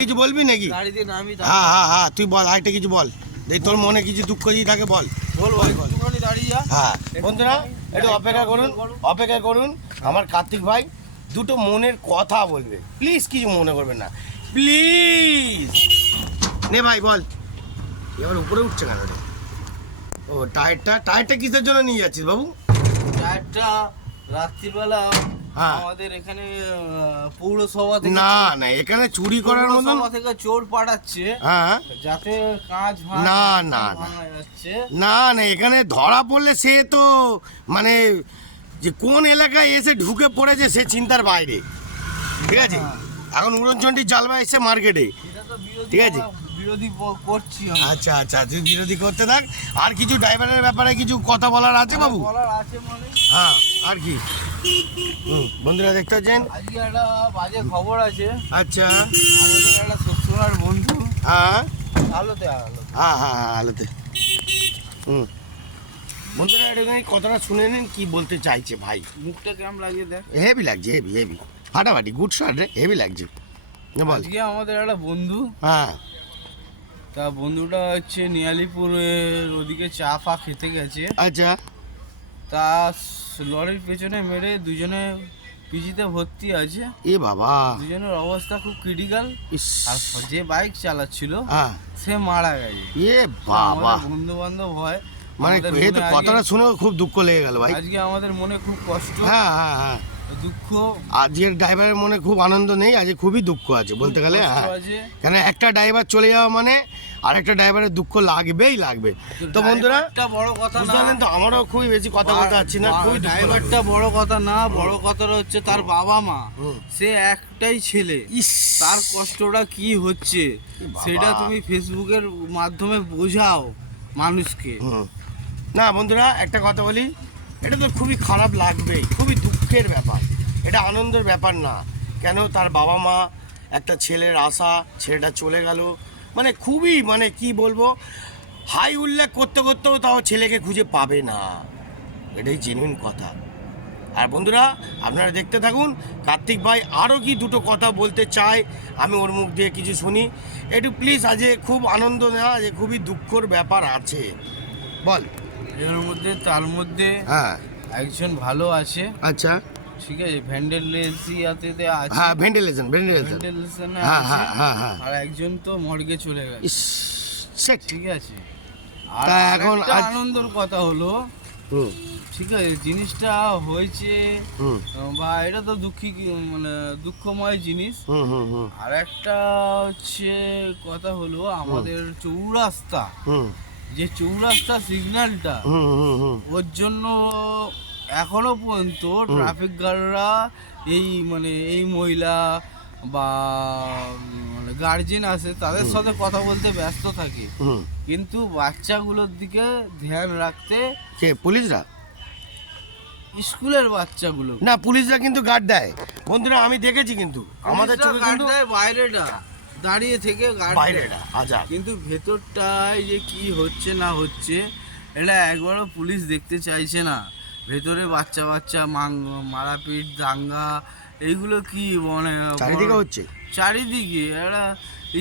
কিছু বলবি নাকি? হ্যাঁ হ্যাঁ হ্যাঁ তুই বল আরেকটা কিছু বল। দেখ তোর মনে কিছু দুঃখ যদি থাকে বল। হ্যাঁ। বন্ধুরা একটু অপেক্ষা করুন অপেক্ষা করুন। আমার কার্তিক ভাই দুটো মনের কথা বলবে। প্লিজ কিছু মনে করবেন না। প্লিজ। নে ভাই বল। এবার উপরে উঠছে কেন রে? ও টায়ারটা টায়ারটা কিসের জন্য নিয়ে যাচ্ছিস বাবু? টায়ারটা রাত্রিবেলা। আমাদের এখানে পৌরসভা থেকে না না এখানে চুরি করার পৌরসভা থেকে চোর পাঠাচ্ছে। হ্যাঁ যাতে কাজ না, না, না। না না এখানে ধরা পড়লে সে তো মানে যে কোন এলাকায় এসে ঢুকে পড়েছে সে চিন্তার বাইরে। ঠিক আছে? এখন উড়নচন্ডি জালবা এসে মার্কেটে। ঠিক আছে। বিরোধী করছি আচ্ছা আচ্ছা তুই বিরোধী করতে থাক। আর কিছু ড্রাইভারের ব্যাপারে কিছু কথা বলার আছে বাবু? বলার আছে মানে? হ্যাঁ আর কি? বন্ধুরা দেখতে পাচ্ছেন? আজকে একটা বাজে খবর আছে। আচ্ছা। আমাদের একটা শ্বশুরার বন্ধু। হ্যাঁ। আলোতে আলো হ্যাঁ হ্যাঁ হ্যাঁ আলোতে। হুম। বন্ধুরা একটুখানি কথাটা শুনে নিন কি বলতে চাইছে ভাই? মুখটা কেমন লাগিয়ে দেখ? হেভি লাগছে হেভি হেভি ফাটাফাটি গুড শট রে হেভি লাগছে। বল। আজকে আমাদের একটা বন্ধু হ্যাঁ। তা বন্ধুটা হচ্ছে নিয়ালিপুরের ওদিকে চা ফা খেতে গেছে। আচ্ছা। তা লরির পেছনে মেরে দুজনে পিজিতে ভর্তি আছে। এ বাবা। দুজনের অবস্থা খুব ক্রিটিক্যাল আর যে বাইক চালাচ্ছিল হ্যাঁ। সে মারা গেছে। এ বাবা। বন্ধু বান্ধব হয় মানে কথাটা শুনেও খুব দুঃখ লেগে গেল ভাই। আজকে আমাদের মনে খুব কষ্ট। হ্যাঁ হ্যাঁ হ্যাঁ। দুঃখ। আজকের ড্রাইভারের মনে খুব আনন্দ নেই আজকে খুবই দুঃখ আছে বলতে গেলে হ্যাঁ। কেন একটা ড্রাইভার চলে যাওয়া মানে আরেকটা ড্রাইভারের দুঃখ লাগবেই লাগবে। তো বন্ধুরা ড্রাইভারটা বড় কথা না। তো আমারও খুবই বেশি কথা বলতে পারছি না খুবই ড্রাইভারটা বড় কথা না বড় কথাটা হচ্ছে তার বাবা মা। সে একটাই ছেলে। তার কষ্টটা কি হচ্ছে? সেটা তুমি ফেসবুকের মাধ্যমে বোঝাও মানুষকে। না বন্ধুরা একটা কথা বলি। এটা তো খুবই খারাপ লাগবেই খুবই দুঃখের ব্যাপার। এটা আনন্দের ব্যাপার না। কেন তার বাবা মা, একটা ছেলের আশা, ছেলেটা চলে গেল। মানে খুবই মানে কি বলব, হাই উল্লেখ করতে করতেও তাও ছেলেকে খুঁজে পাবে না। এটাই জেনুইন কথা। আর বন্ধুরা, আপনারা দেখতে থাকুন, কার্তিক ভাই আরও কি দুটো কথা বলতে চায়, আমি ওর মুখ দিয়ে কিছু শুনি। একটু প্লিজ আজকে খুব আনন্দ নেওয়া যে খুবই দুঃখর ব্যাপার আছে। বল। এর মধ্যে তার মধ্যে হ্যাঁ। একজন ভালো আছে। আচ্ছা। ঠিক আছে ভ্যান্ডেলেসিয়াতে আছে। হ্যাঁ ভেন্টিলেশন ভেন্টিলেশন ভ্যান্ডেলেশনে হ্যাঁ হ্যাঁ হ্যাঁ হ্যাঁ। আর একজন তো মর্গে চলে গেছে। সেট ঠিক আছে। আর এখন আনন্দের কথা হলো ঠিক আছে জিনিসটা হয়েছে বা এটা তো দুঃখী মানে দুঃখময় জিনিস। হুম হুম হুম। আর একটা হচ্ছে কথা হলো আমাদের চৌরাস্তা। হুম। যে চৌরাস্তা সিগন্যালটা ওর জন্য এখনও পর্যন্ত ট্রাফিক গার্ডরা এই মানে এই মহিলা বা মানে গার্জেন আছে তাদের সাথে কথা বলতে ব্যস্ত থাকে। কিন্তু বাচ্চাগুলোর দিকে ধ্যান রাখতে কে পুলিশরা? স্কুলের বাচ্চাগুলো। না পুলিশরা কিন্তু গার্ড দেয়। বন্ধুরা আমি দেখেছি কিন্তু। আমাদের চোখে কিন্তু বাইরেটা। দাঁড়িয়ে থেকে বাইরেটা আজাদ কিন্তু ভেতরটায় যে কি হচ্ছে না হচ্ছে এটা একবারও পুলিশ দেখতে চাইছে না। ভেতরে বাচ্চা বাচ্চা মারাপিট দাঙ্গা এইগুলো কি মানে চারিদিকে হচ্ছে। চারিদিকে একটা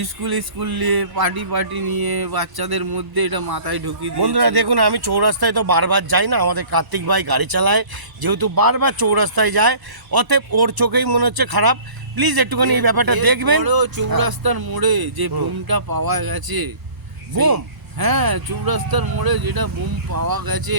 স্কুল স্কুল নিয়ে পার্টি পার্টি নিয়ে বাচ্চাদের মধ্যে এটা মাথায় ঢুকিয়ে বন্ধুরা। দেখুন আমি চৌরাস্তায় তো বারবার যাই না আমাদের কার্তিক ভাই গাড়ি চালায় যেহেতু বারবার চৌরাস্তায় যায় অতএব ওর চোখেই মনে হচ্ছে খারাপ। প্লিজ একটুখানি এই ব্যাপারটা দেখবেন। চৌরাস্তার মোড়ে যে বুমটা পাওয়া গেছে। বুম? হ্যাঁ চৌরাস্তার মোড়ে যেটা বুম পাওয়া গেছে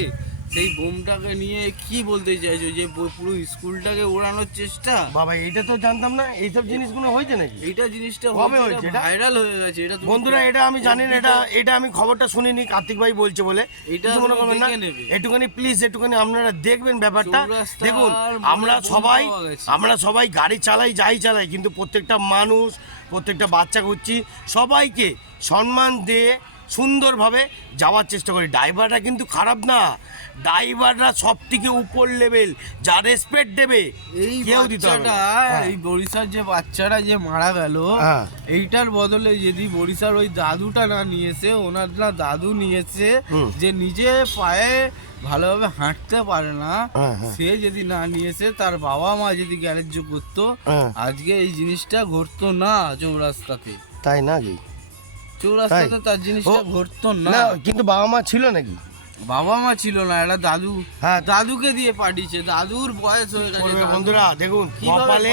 সেই বুমটাকে নিয়ে কি বলতে চাইছো? যে পুরো স্কুলটাকে ওড়ানোর চেষ্টা? বাবা এটা তো জানতাম না এইসব জিনিসগুলো হয়েছে নাকি? এইটা জিনিসটা কবে হয়েছে এটা? ভাইরাল হয়ে গেছে এটা বন্ধুরা এটা আমি জানি না এটা এটা আমি খবরটা শুনিনি কার্তিক ভাই বলছে বলে। এটা মনে করবেন না? একটুখানি প্লিজ একটুখানি আপনারা দেখবেন ব্যাপারটা। দেখুন আমরা সবাই আমরা সবাই গাড়ি চালাই যাই চালাই কিন্তু প্রত্যেকটা মানুষ প্রত্যেকটা বাচ্চা করছি সবাইকে সম্মান দিয়ে সুন্দরভাবে যাওয়ার চেষ্টা করি ড্রাইভাররা কিন্তু খারাপ না ড্রাইভাররা সব থেকে উপর লেভেল যা রেসপেক্ট দেবে এই কেউ দিতে না। হ্যাঁ। এই বরিশার যে বাচ্চাটা যে মারা গেল হ্যাঁ। এইটার বদলে যদি বরিশার ওই দাদুটা না নিয়েছে ওনার না দাদু নিয়েছে। যে নিজে পায়ে ভালোভাবে হাঁটতে পারে না হ্যাঁ। সে যদি না নিয়েছে তার বাবা মা যদি গ্যারেজ করতো। আজকে এই জিনিসটা ঘটতো না চৌরাস্তাতে তাই নাকি চৌরাস্তাতে তার জিনিসটা ঘটতো না। না কিন্তু বাবা মা ছিল নাকি? বাবা মা ছিল না একটা দাদু। হ্যাঁ। দাদুকে দিয়ে পাঠিয়েছে দাদুর বয়স হয়ে গেছে বন্ধুরা দেখুন কপালে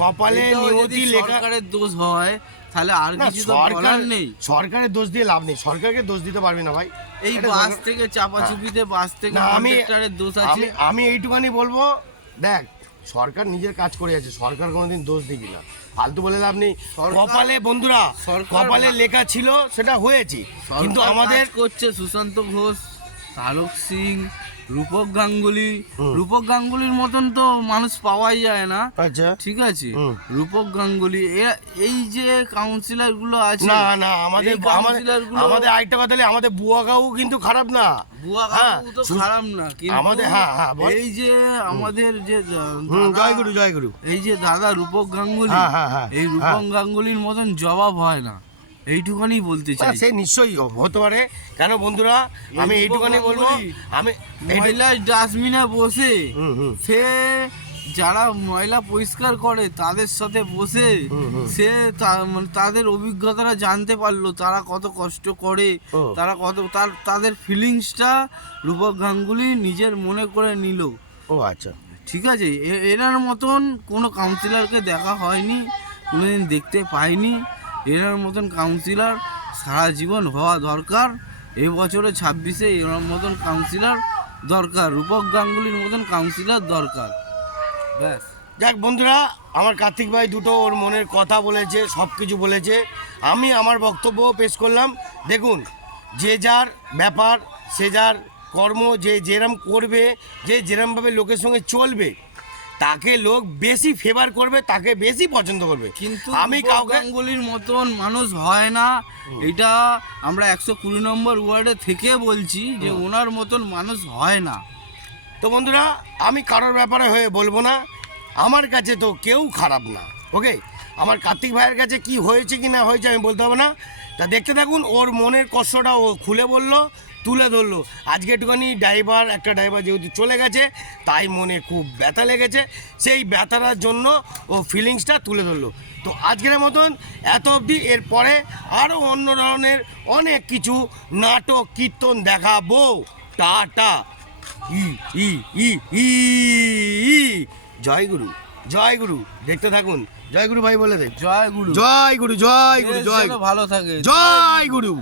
কপালে নিয়তি সরকারের দোষ হয় তাহলে আর কিছু তো বলার নেই। সরকারের দোষ দিয়ে লাভ নেই। সরকারকে দোষ দিতে পারবি না ভাই। এই এটা বাস থেকে চাপাচুপিতে বাস থেকে আমি দোষ আছে। আমি এইটুখানি বলব দেখ সরকার নিজের কাজ করে আছে সরকার কোনোদিন দোষ দিবি না। ফালতু বলে লাভ নেই। কপালে বন্ধুরা কপালে লেখা ছিল সেটা হয়েছে। কিন্তু আমাদের করছে সুশান্ত ঘোষ। তারক সিং রূপক গাঙ্গুলি। রূপক গাঙ্গুলির মতন তো মানুষ পাওয়াই যায় না। আচ্ছা। ঠিক আছে? রূপক গাঙ্গুলি এই যে কাউন্সিলরগুলো আছে না না আমাদের আমাদের গুলো- আমাদের আরেকটা কথা হলে আমাদের বুয়াগাঁও কিন্তু খারাপ না। বুয়া হ্যাঁ, তো খারাপ না কিন্তু আমাদের- হ্যাঁ, হ্যাঁ, এই যে আমাদের যে দা- হুম দাদা- জয় গুরু জয় গুরু। এই যে দাদা রূপক গাঙ্গুলি হ্যাঁ, হ্যাঁ, এই। রূপক গাঙ্গুলির মতন জবাব হয় না। এইটুখানি বলতে চাই। সে নিশ্চয়ই হতে পারে। কেন বন্ধুরা আমি এই এইটুখানি বলব আমি ময়লা ডাস্টবিনে বসে হুম, হুম। সে যারা ময়লা পরিষ্কার করে তাদের সাথে বসে। সে মানে তাদের অভিজ্ঞতাটা জানতে পারল তারা কত কষ্ট করে তারা কত তার তাদের ফিলিংসটা রূপক গাঙ্গুলি নিজের মনে করে নিল। ও আচ্ছা। ঠিক আছে এনার মতন কোনো কাউন্সিলরকে দেখা হয়নি কোনোদিন দেখতে পাইনি। এনার মতন কাউন্সিলর সারা জীবন হওয়া দরকার। এই বছরে ছাব্বিশে এনার মতন কাউন্সিলর দরকার। রূপক গাঙ্গুলির মতন কাউন্সিলর দরকার। ব্যাস। যাক বন্ধুরা, আমার কার্তিক ভাই দুটো ওর মনের কথা বলেছে সব কিছু বলেছে। আমি আমার বক্তব্য পেশ করলাম। দেখুন, যে যার ব্যাপার, সে যার কর্ম, যে যেরম করবে, যে যেরমভাবে লোকের সঙ্গে চলবে তাকে লোক বেশি ফেভার করবে তাকে বেশি পছন্দ করবে। কিন্তু আমি গাঙ্গুলির মতন মানুষ হয় না। এটা আমরা একশো কুড়ি নম্বর ওয়ার্ডে থেকে বলছি যে ওনার মতন মানুষ হয় না। তো বন্ধুরা আমি কারোর ব্যাপারে হয়ে বলব না। আমার কাছে তো কেউ খারাপ না ওকে আমার কার্তিক ভাইয়ের কাছে কি হয়েছে কি না হয়েছে আমি বলতে হবে না। তা দেখতে থাকুন, ওর মনের কষ্টটা ও খুলে বলল, তুলে ধরলো। আজকে একটুখানি ড্রাইভার একটা ড্রাইভার যেহেতু চলে গেছে, তাই মনে খুব ব্যথা লেগেছে। সেই ব্যথাটার জন্য ও ফিলিংসটা তুলে ধরলো। তো আজকের মতন এত অবধি, এরপরে আরও অন্য ধরনের অনেক কিছু নাটক, কীর্তন দেখাবো। টাটা। ই ই ই ই। জয় গুরু জয় গুরু। দেখতে থাকুন। জয় গুরু ভাই বলে দে। জয় গুরু। জয় গুরু জয় গুরু জয় ভালো থাকে। জয় গুরু।